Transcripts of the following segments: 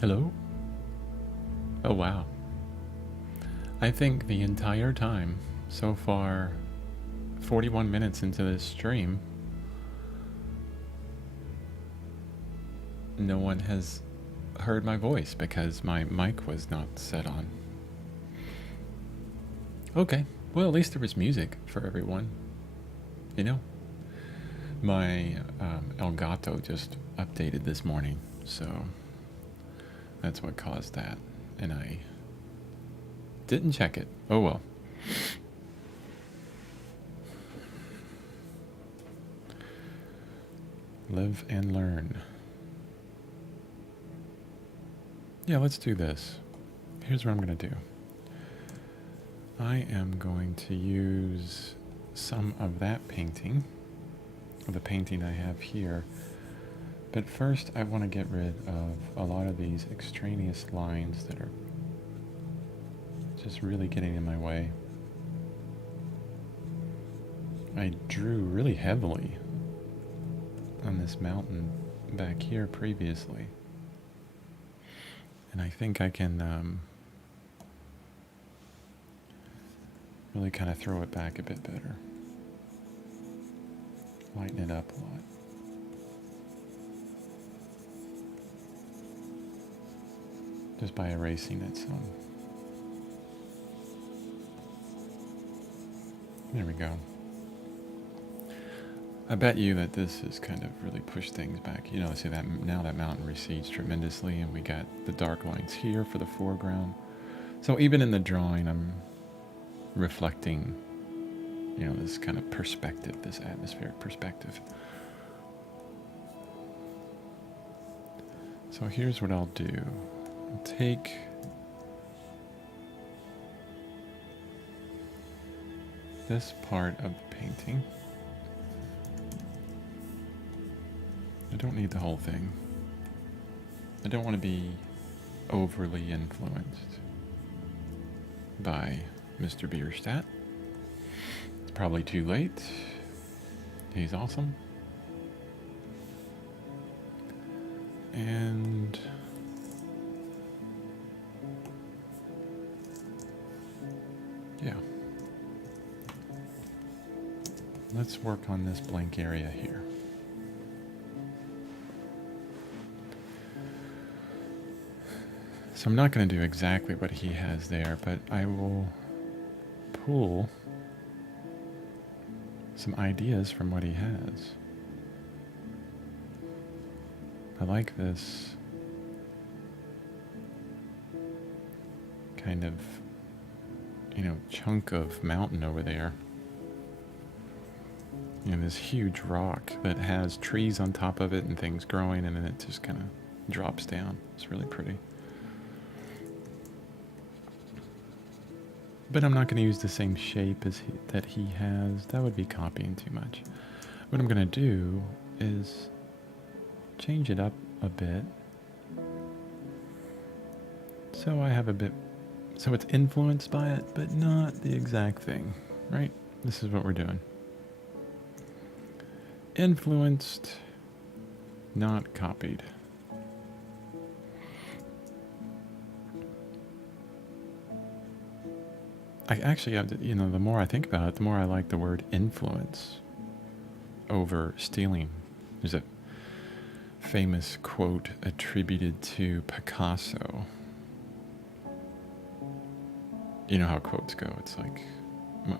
Hello? Oh, wow. I think the entire time, so far, 41 minutes into this stream, no one has heard my voice because my mic was not set on. Okay, well, at least there was music for everyone. You know, my Elgato just updated this morning, so that's what caused that. And I didn't check it. Oh well. Live and learn. Yeah, let's do this. Here's what I'm going to do. I am going to use some of that painting, the painting I have here. But first, I want to get rid of a lot of these extraneous lines that are just really getting in my way. I drew really heavily on this mountain back here previously. And I think I can really kind of throw it back a bit better. Lighten it up a lot. Just by erasing it some. There we go. I bet you that this has kind of really pushed things back. You know, see that now that mountain recedes tremendously, and we got the dark lines here for the foreground. So even in the drawing, I'm reflecting, you know, this kind of perspective, this atmospheric perspective. So here's what I'll do. I'll take this part of the painting. I don't need the whole thing. I don't want to be overly influenced by Mr. Bierstadt. It's probably too late. He's awesome. And yeah. Let's work on this blank area here. So I'm not going to do exactly what he has there, but I will pull some ideas from what he has. I like this kind of, you know, chunk of mountain over there. You know, this huge rock that has trees on top of it and things growing, and then it just kind of drops down. It's really pretty. But I'm not going to use the same shape as that he has. That would be copying too much. What I'm going to do is change it up a bit. So I have a bit, so it's influenced by it, but not the exact thing, right? This is what we're doing. Influenced, not copied. I actually have to, you know, the more I think about it, the more I like the word influence over stealing. There's a famous quote attributed to Picasso. You know how quotes go. It's like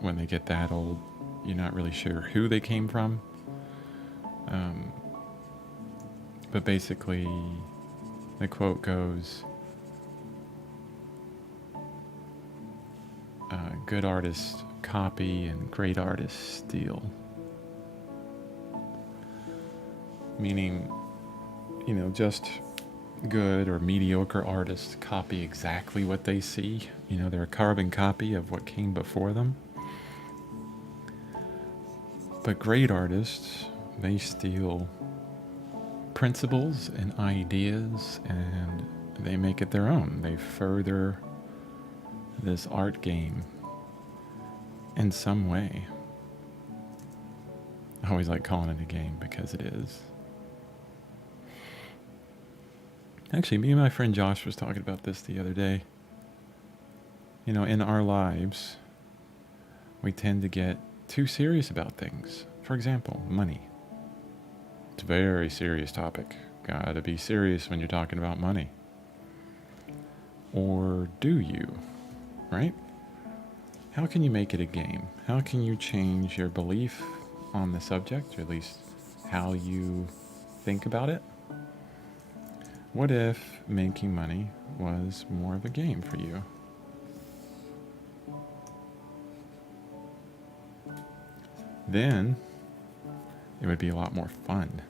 when they get that old, you're not really sure who they came from. But basically, the quote goes, good artists copy and great artists steal. Meaning, you know, just good or mediocre artists copy exactly what they see. You know, they're a carbon copy of what came before them. But great artists, they steal principles and ideas and they make it their own. They further this art game in some way. I always like calling it a game because it is. Actually, me and my friend Josh was talking about this the other day. You know, in our lives, we tend to get too serious about things. For example, money. It's a very serious topic. Gotta be serious when you're talking about money. Or do you? Right? How can you make it a game? How can you change your belief on the subject, or at least how you think about it? What if making money was more of a game for you? Then it would be a lot more fun.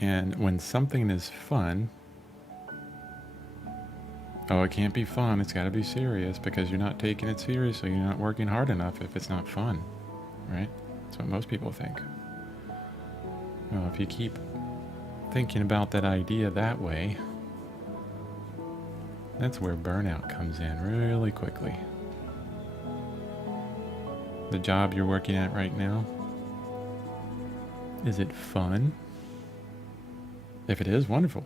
And when something is fun, oh, it can't be fun, it's got to be serious, because you're not taking it seriously, you're not working hard enough if it's not fun, right? That's what most people think. Well, if you keep thinking about that idea that way, that's where burnout comes in really quickly. The job you're working at right now, is it fun? If it is, wonderful.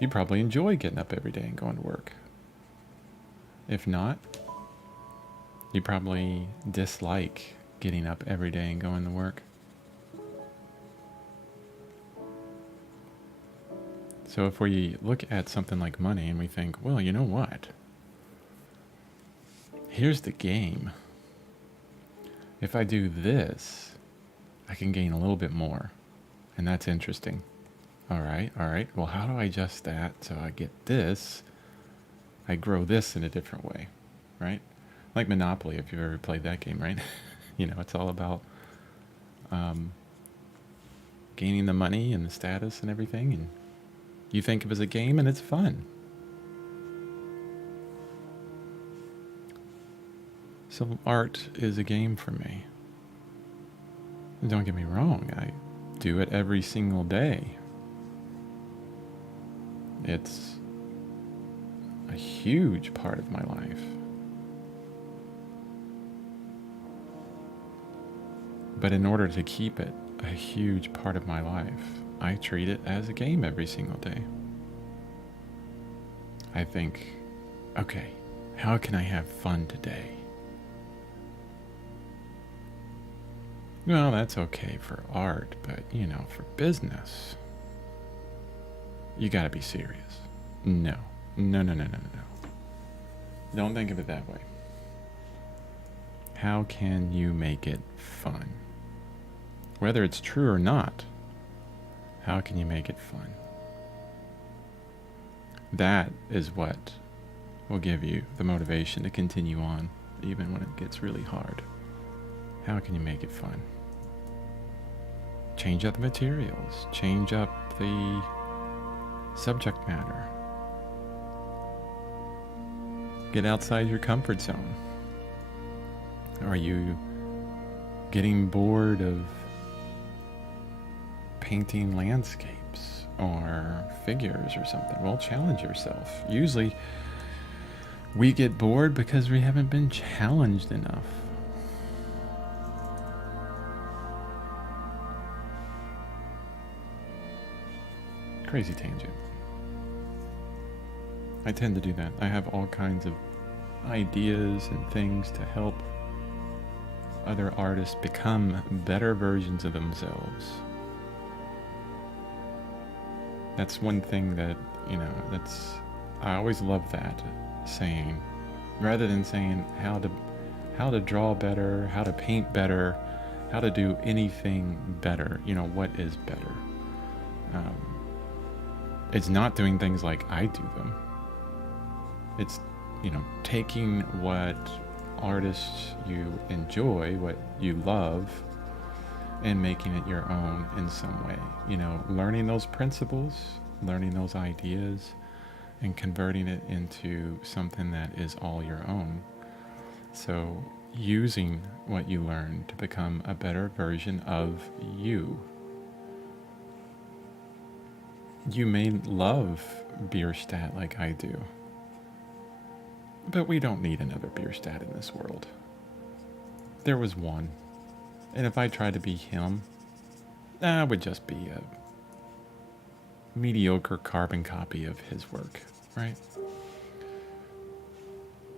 You probably enjoy getting up every day and going to work. If not, you probably dislike getting up every day and going to work. So if we look at something like money and we think, well, you know what? Here's the game. If I do this, I can gain a little bit more. And that's interesting. All right. Well, how do I adjust that so I get this? I grow this in a different way, right? Like Monopoly, if you've ever played that game, right? You know, it's all about gaining the money and the status and everything. And you think of it as a game, and it's fun. So art is a game for me. And don't get me wrong, I do it every single day. It's a huge part of my life. But in order to keep it a huge part of my life, I treat it as a game every single day. I think, okay, how can I have fun today? Well, that's okay for art, but, you know, for business, you gotta be serious. No. Don't think of it that way. How can you make it fun? Whether it's true or not, how can you make it fun? That is what will give you the motivation to continue on, even when it gets really hard. How can you make it fun? Change up the materials, change up the subject matter. Get outside your comfort zone. Are you getting bored of painting landscapes or figures or something? Well, challenge yourself. Usually we get bored because we haven't been challenged enough. Crazy tangent. I tend to do that. I have all kinds of ideas and things to help other artists become better versions of themselves. That's one thing that, you know, I always love that saying. Rather than saying how to draw better, how to paint better, how to do anything better, you know, what is better? It's not doing things like I do them. It's, you know, taking what artists you enjoy, what you love, and making it your own in some way. You know, learning those principles, learning those ideas, and converting it into something that is all your own. So using what you learn to become a better version of you. You may love Bierstadt like I do, but we don't need another Bierstadt in this world. There was one, and if I tried to be him, I would just be mediocre carbon copy of his work, right?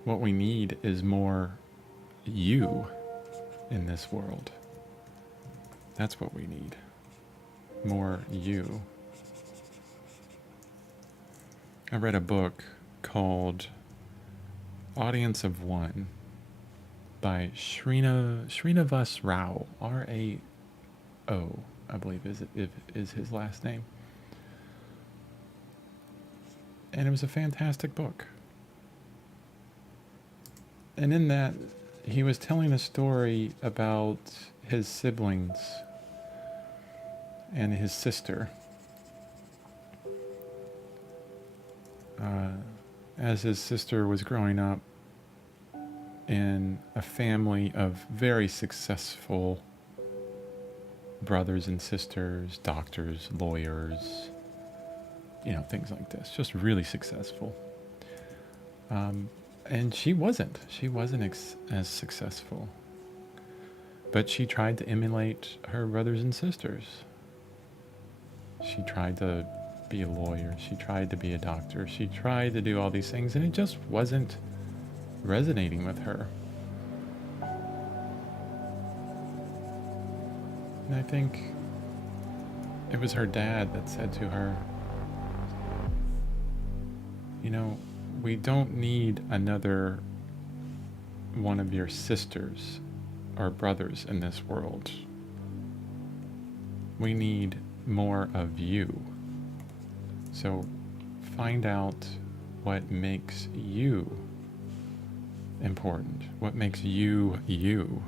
What we need is more you in this world. That's what we need. More you. I read a book called Audience of One by Srinivas Rao, R-A-O, I believe is his last name. And it was a fantastic book. And in that, he was telling a story about his siblings and his sister. As his sister was growing up in a family of very successful brothers and sisters, doctors, lawyers, things like this, just really successful. And she wasn't as successful, but she tried to emulate her brothers and sisters. She tried to be a lawyer. She tried to be a doctor. She tried to do all these things, and it just wasn't resonating with her. And I think it was her dad that said to her, we don't need another one of your sisters or brothers in this world. We need more of you. So find out what makes you important, what makes you you,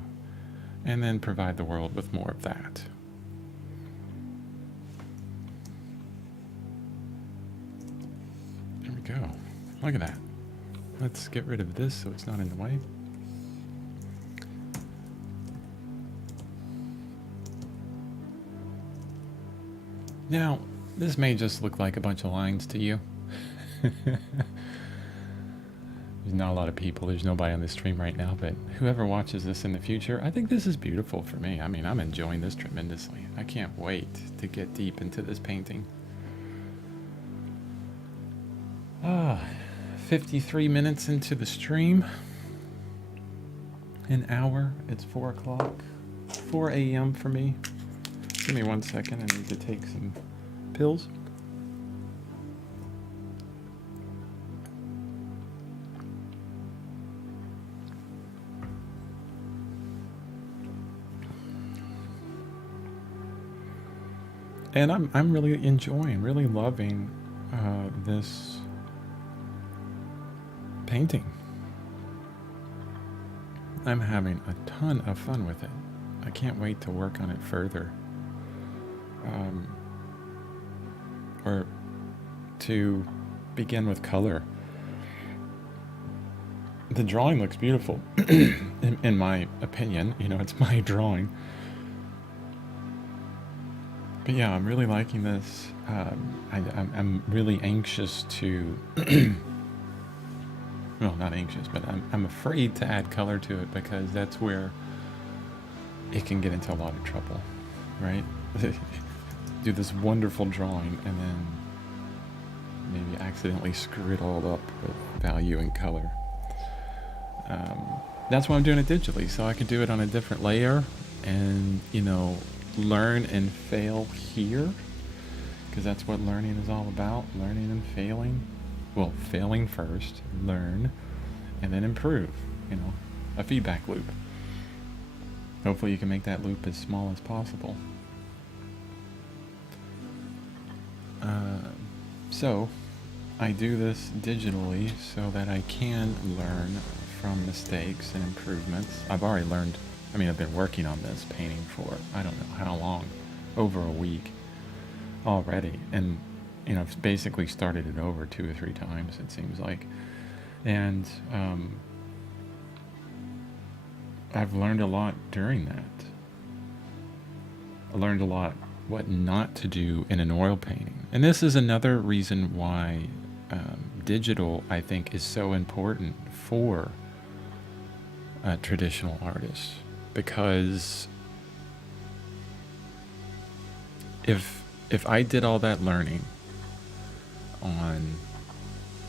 and then provide the world with more of that. There we go. Look at that. Let's get rid of this so it's not in the way. Now, this may just look like a bunch of lines to you. There's not a lot of people. There's nobody on this stream right now, but whoever watches this in the future, I think this is beautiful for me. I mean, I'm enjoying this tremendously. I can't wait to get deep into this painting. 53 minutes into the stream. An hour. It's 4 o'clock. 4 a.m. for me. Give me 1 second. I need to take some pills. And I'm really enjoying, really loving this painting. I'm having a ton of fun with it. I can't wait to work on it further. Or to begin with color. The drawing looks beautiful, in my opinion. It's my drawing. But yeah, I'm really liking this. I'm really anxious to... well, not anxious, but I'm afraid to add color to it because that's where it can get into a lot of trouble, right? Do this wonderful drawing and then maybe accidentally screw it all up with value and color. That's why I'm doing it digitally, so I can do it on a different layer and, learn and fail here, because that's what learning is all about, learning and failing. Well, failing first, learn, and then improve, a feedback loop. Hopefully you can make that loop as small as possible. So I do this digitally so that I can learn from mistakes and improvements. I've already learned. I've been working on this painting for I don't know how long, over a week already, and I've basically started it over 2 or 3 times, it seems like. And I've learned a lot during that. I learned a lot what not to do in an oil painting. And this is another reason why digital, I think, is so important for traditional artists. Because if I did all that learning on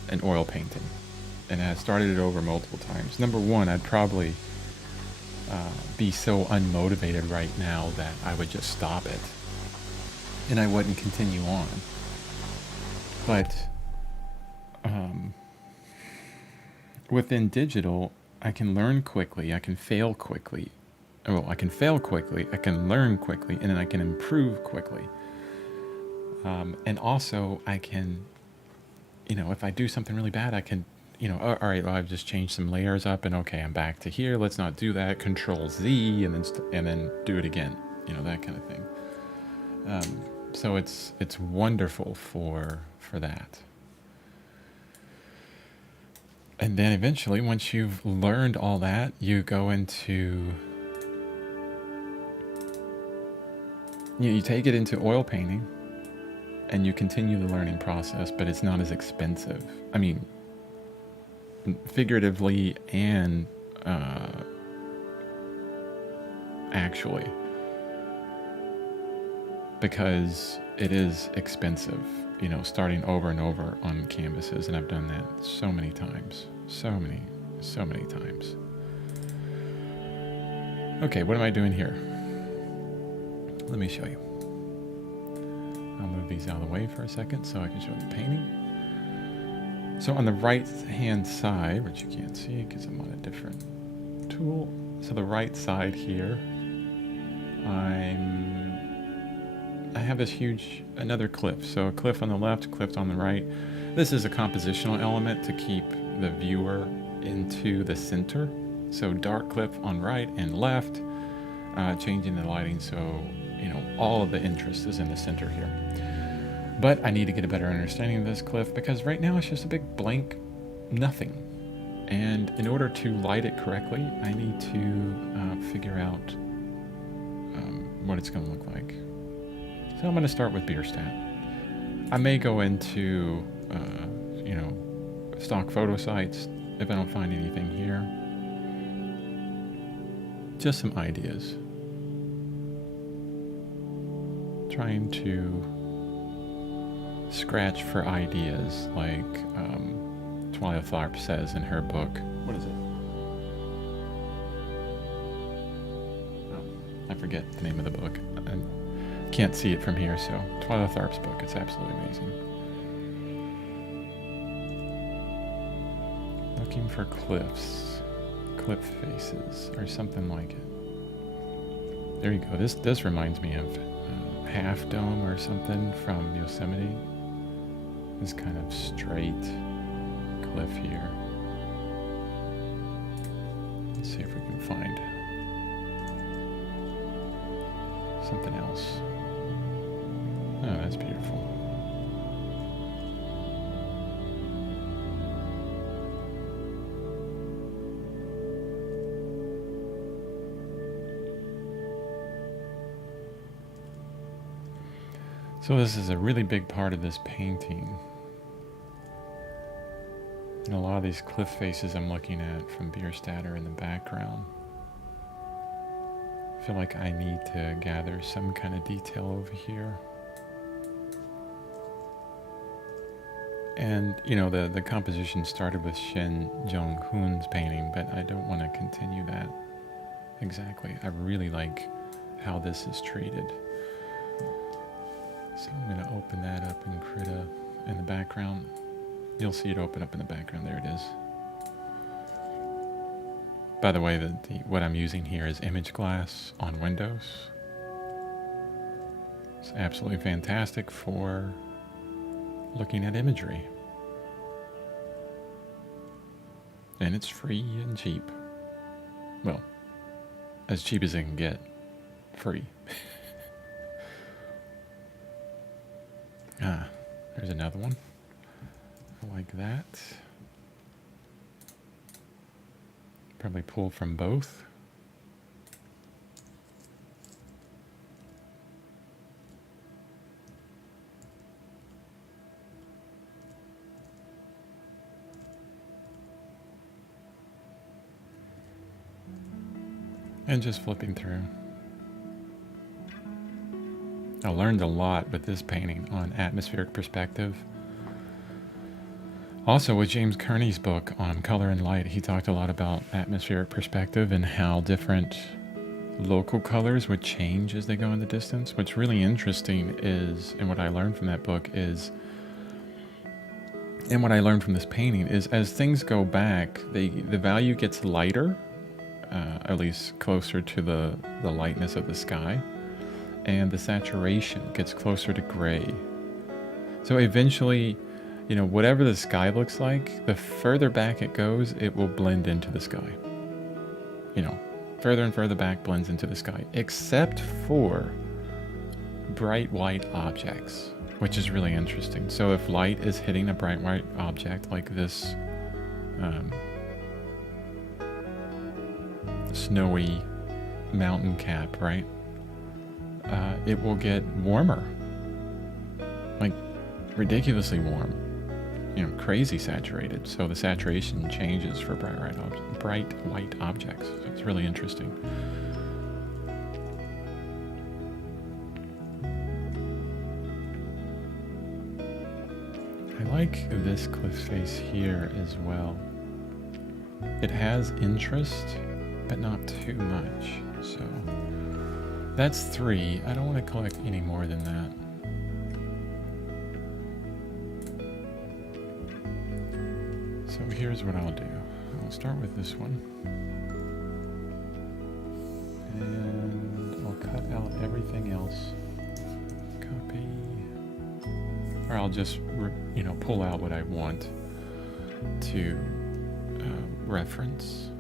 an oil painting, and I started it over multiple times. Number one, I'd probably be so unmotivated right now that I would just stop it and I wouldn't continue on. But within digital, I can learn quickly, I can fail quickly. Well, I can fail quickly, I can learn quickly, and then I can improve quickly. And also, I can, if I do something really bad, I can, all right, well, I've just changed some layers up, and okay, I'm back to here. Let's not do that. Control Z, and then do it again. That kind of thing. So it's wonderful for that. And then eventually, once you've learned all that, you go into, you take it into oil painting, and you continue the learning process, but it's not as expensive. I mean, figuratively and actually, because it is expensive, starting over and over on canvases, and I've done that so many times. So many times. Okay, what am I doing here? Let me show you. I'll move these out of the way for a second so I can show the painting. So on the right hand side, which you can't see because I'm on a different tool, so the right side here, I have this another cliff. So a cliff on the left, cliff on the right. This is a compositional element to keep the viewer into the center. So dark cliff on right and left, changing the lighting so, all of the interest is in the center here. But I need to get a better understanding of this cliff because right now it's just a big blank nothing. And in order to light it correctly, I need to figure out what it's going to look like. So I'm going to start with Bierstadt. I may go into, stock photo sites if I don't find anything here. Just some ideas. Trying to scratch for ideas like Twyla Tharp says in her book. What is it? Oh, I forget the name of the book. I can't see it from here, so Twyla Tharp's book, it's absolutely amazing. Looking for cliffs, cliff faces, or something like it. There you go. This reminds me of Half Dome or something from Yosemite. This kind of straight cliff here. Let's see if we can find something else. Oh, that's beautiful. So this is a really big part of this painting. And a lot of these cliff faces I'm looking at from Bierstadt are in the background. I feel like I need to gather some kind of detail over here. And, the composition started with Shen Jong-hoon's painting, but I don't want to continue that exactly. I really like how this is treated. So I'm going to open that up in Krta in the background. You'll see it open up in the background. There it is. By the way, what I'm using here is Image Glass on Windows. It's absolutely fantastic for looking at imagery. And it's free and cheap. Well, as cheap as it can get. Free. There's another one. I like that. Probably pull from both. And just flipping through. I learned a lot with this painting on atmospheric perspective. Also, with James Kearney's book on color and light, he talked a lot about atmospheric perspective and how different local colors would change as they go in the distance. What's really interesting is, and what I learned from that book is, and what I learned from this painting is, as things go back, the value gets lighter, at least closer to the lightness of the sky, and the saturation gets closer to gray. So eventually, you know, whatever the sky looks like, the further back it goes, it will blend into the sky. You know, further and further back blends into the sky, except for bright white objects, which is really interesting. So if light is hitting a bright white object like this snowy mountain cap, right? It will get warmer, like ridiculously warm, you know, crazy saturated. So the saturation changes for bright white objects. So it's really interesting. I like this cliff face here as well. It has interest, but not too much. So that's 3. I don't want to collect any more than that. So here's what I'll do. I'll start with this one. And I'll cut out everything else. Copy. Or I'll just, you know, pull out what I want to reference.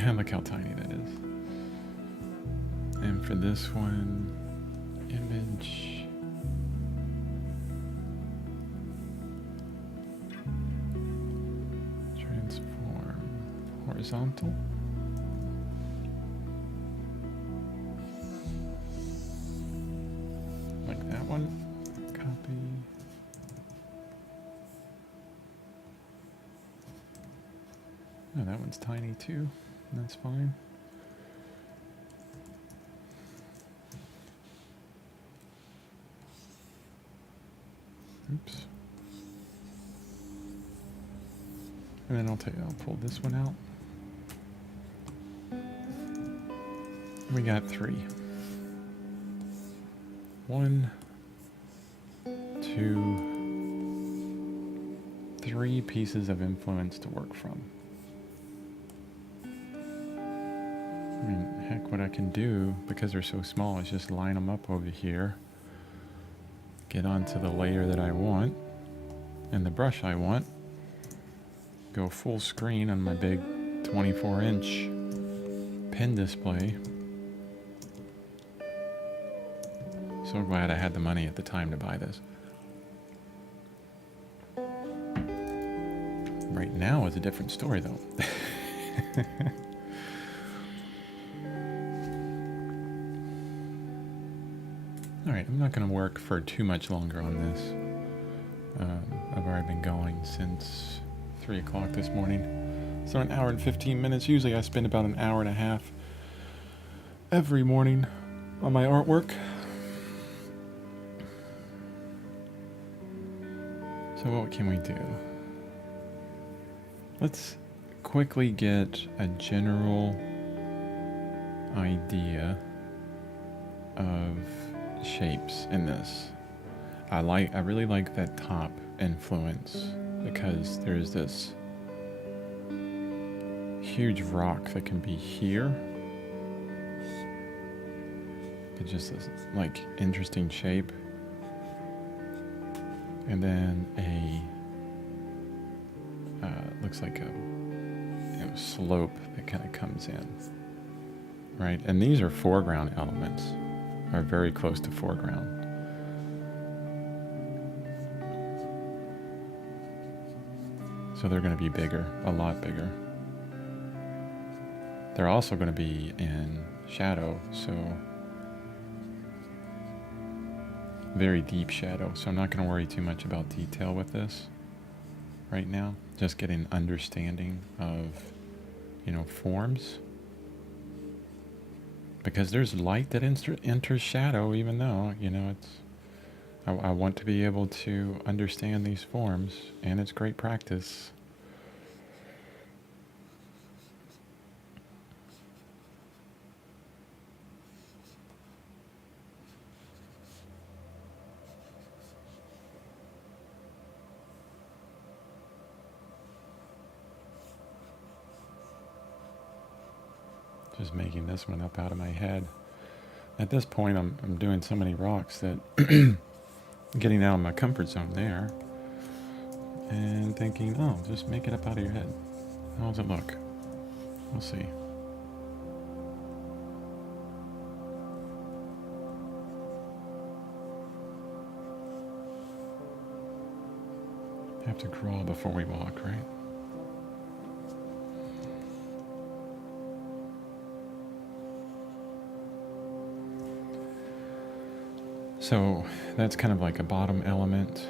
And look how tiny that is. And for this one, image. Transform. Horizontal. Like that one. Copy. Oh, that one's tiny too. That's fine. Oops. And then I'll pull this one out. We got 3. 1, 2, 3 pieces of influence to work from. I mean, heck, what I can do, because they're so small, is just line them up over here. Get onto the layer that I want, and the brush I want. Go full screen on my big 24-inch pen display. So glad I had the money at the time to buy this. Right now is a different story, though. Alright, I'm not going to work for too much longer on this. I've already been going since 3 o'clock this morning. So an hour and 15 minutes. Usually I spend about an hour and a half every morning on my artwork. So what can we do? Let's quickly get a general idea of shapes in this. I really like that top influence because there's this huge rock that can be here. It's just this like interesting shape. And then looks like a slope that kind of comes in, right? And these are foreground elements, are very close to foreground. So they're going to be bigger, a lot bigger. They're also going to be in shadow, so very deep shadow. So I'm not going to worry too much about detail with this right now. Just getting understanding of, forms. Because there's light that enters shadow, even though, I want to be able to understand these forms, and it's great practice. Just making this one up out of my head. At this point, I'm doing so many rocks that getting out of my comfort zone there and thinking, oh, just make it up out of your head. How does it look? We'll see. Have to crawl before we walk, right? So that's kind of like a bottom element.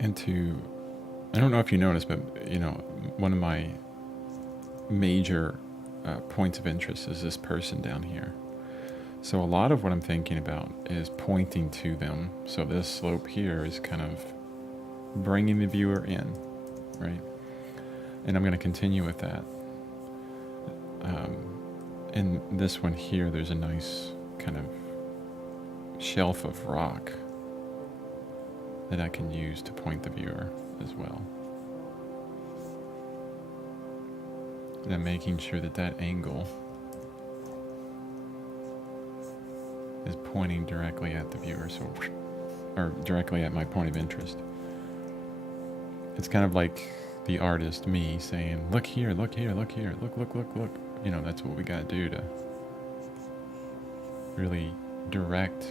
Into, I don't know if you noticed, but you know, one of my major points of interest is this person down here. So a lot of what I'm thinking about is pointing to them. So this slope here is kind of bringing the viewer in, right? And I'm going to continue with that. In this one here, there's a nice kind of shelf of rock that I can use to point the viewer as well. And I'm making sure that that angle is pointing directly at the viewer, so, or directly at my point of interest. It's kind of like the artist, me, saying, look here, look here, look here, look, look, look, look. You know, that's what we gotta do to really direct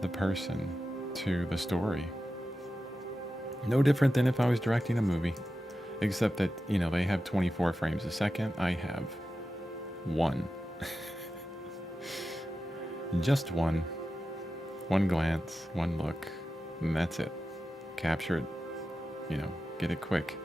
the person to the story. No different than if I was directing a movie, except that, you know, they have 24 frames a second. I have one. Just one. One glance, one look, and that's it. Capture it, you know, get it quick.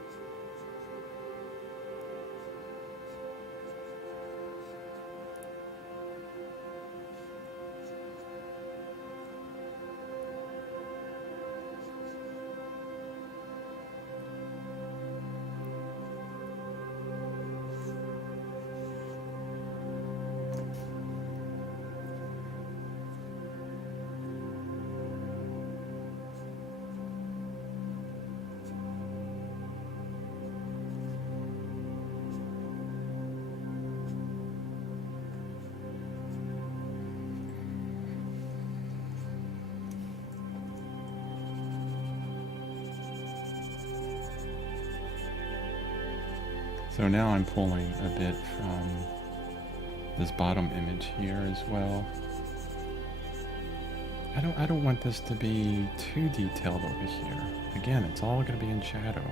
So now I'm pulling a bit from this bottom image here as well. I don't want this to be too detailed over here. Again, it's all going to be in shadow.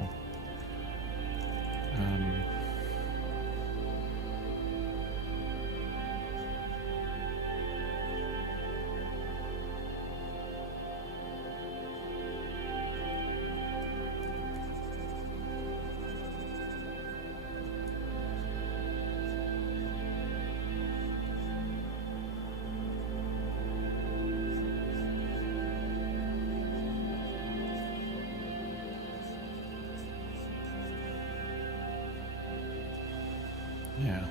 Yeah.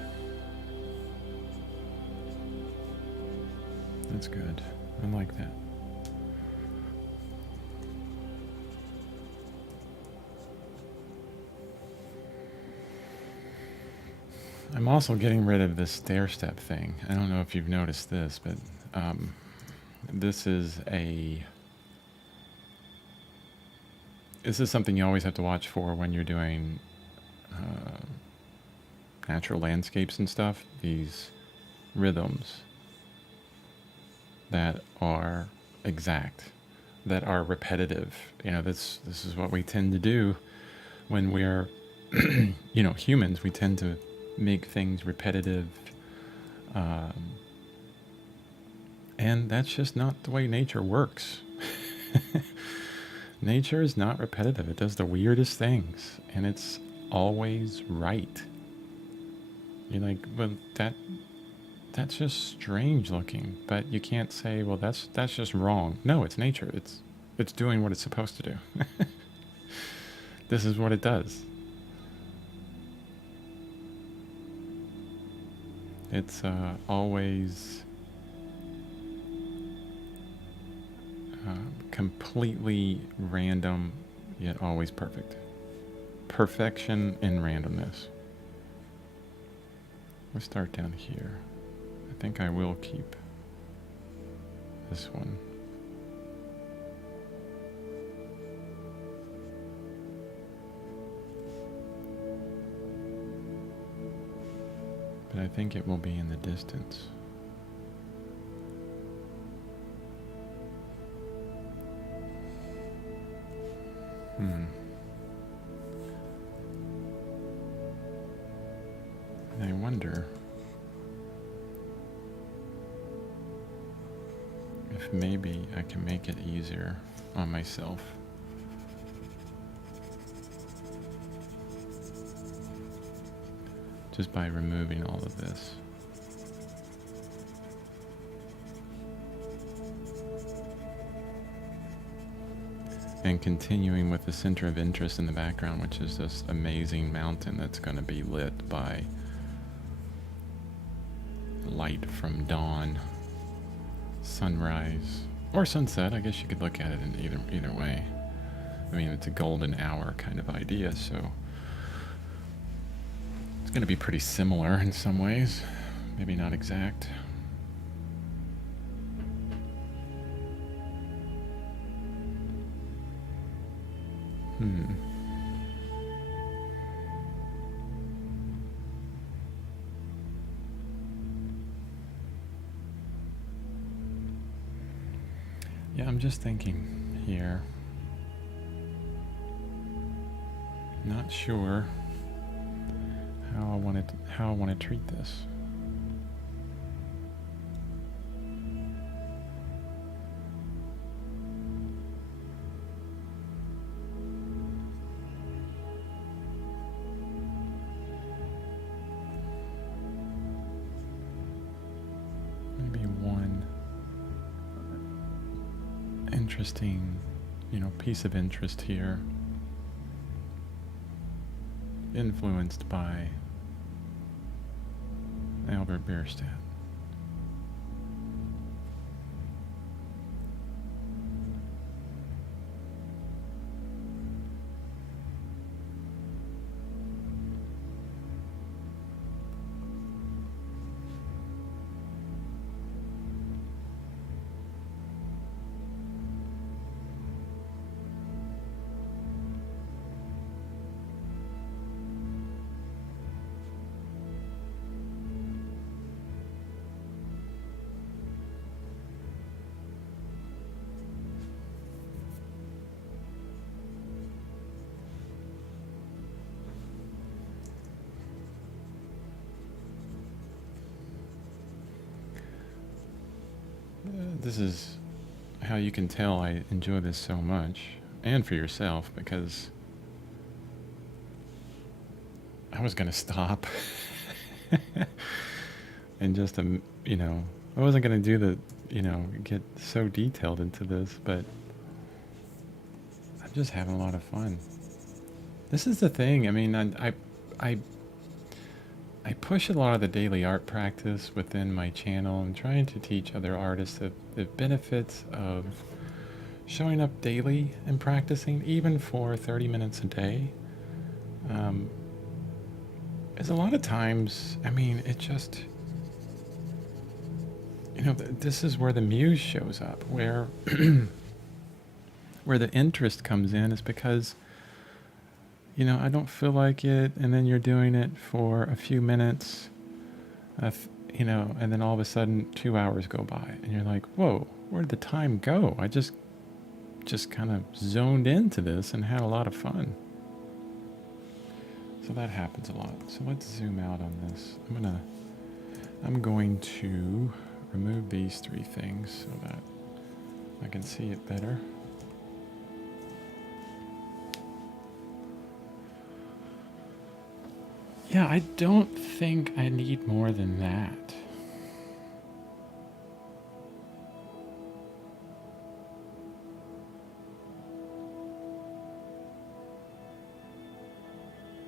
That's good. I like that. I'm also getting rid of this stair step thing. I don't know if you've noticed this, but this is something you always have to watch for when you're doing natural landscapes and stuff. These rhythms that are exact, that are repetitive. You know, this is what we tend to do when we're, you know, humans. We tend to make things repetitive, and that's just not the way nature works. Nature is not repetitive. It does the weirdest things, and it's always right. You're like, well, that's just strange looking, but you can't say, well, that's just wrong. No, it's nature. It's doing what it's supposed to do. This is what it does. It's always completely random, yet always perfect. Perfection in randomness. Let's start down here. I think I will keep this one. But I think it will be in the distance. I wonder if maybe I can make it easier on myself. Just by removing all of this. And continuing with the center of interest in the background, which is this amazing mountain that's going to be lit by light from dawn, sunrise, or sunset. I guess you could look at it in either way. I mean, it's a golden hour kind of idea, so it's going to be pretty similar in some ways, maybe not exact. Yeah, I'm just thinking here. Not sure how I want to treat this. Maybe one interesting, piece of interest here, influenced by Albert Bierstadt. This is how you can tell I enjoy this so much, and for yourself, because I was going to stop and just, I wasn't going to do get so detailed into this, but I'm just having a lot of fun. This is the thing. I mean, I push a lot of the daily art practice within my channel and trying to teach other artists the benefits of showing up daily and practicing, even for 30 minutes a day. Is a lot of times, I mean, it just, this is where the muse shows up, where where the interest comes in, is because I don't feel like it, and then you're doing it for a few minutes, and then all of a sudden 2 hours go by, and you're like, whoa, where'd the time go? I just kind of zoned into this and had a lot of fun. So that happens a lot. So let's zoom out on this. I'm going to remove these three things so that I can see it better. Yeah, I don't think I need more than that.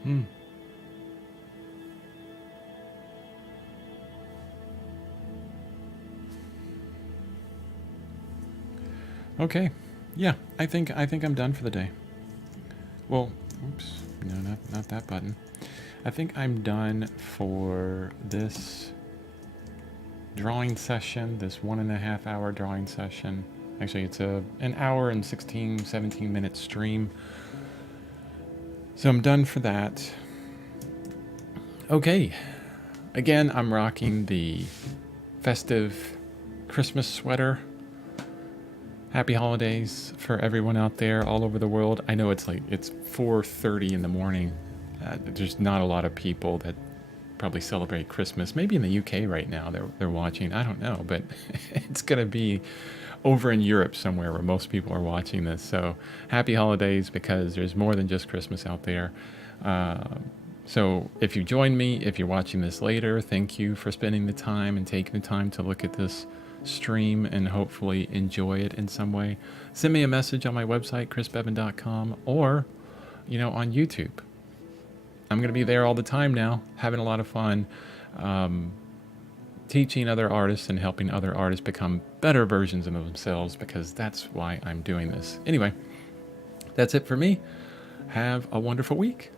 Hmm. Okay. Yeah, I think I'm done for the day. Well, oops. No, not that button. I think I'm done for this drawing session, this 1.5 hour drawing session. Actually, it's an hour and 16, 17 minute stream. So I'm done for that. Okay. Again, I'm rocking the festive Christmas sweater. Happy holidays for everyone out there all over the world. I know it's 4:30 in the morning. There's not a lot of people that probably celebrate Christmas. Maybe in the UK right now they're watching. I don't know, but it's gonna be over in Europe somewhere where most people are watching this. So happy holidays, because there's more than just Christmas out there. So if you join me, if you're watching this later, thank you for spending the time and taking the time to look at this stream and hopefully enjoy it in some way. Send me a message on my website, chrisbevan.com, or, on YouTube. I'm going to be there all the time now, having a lot of fun, teaching other artists and helping other artists become better versions of themselves, because that's why I'm doing this. Anyway, that's it for me. Have a wonderful week.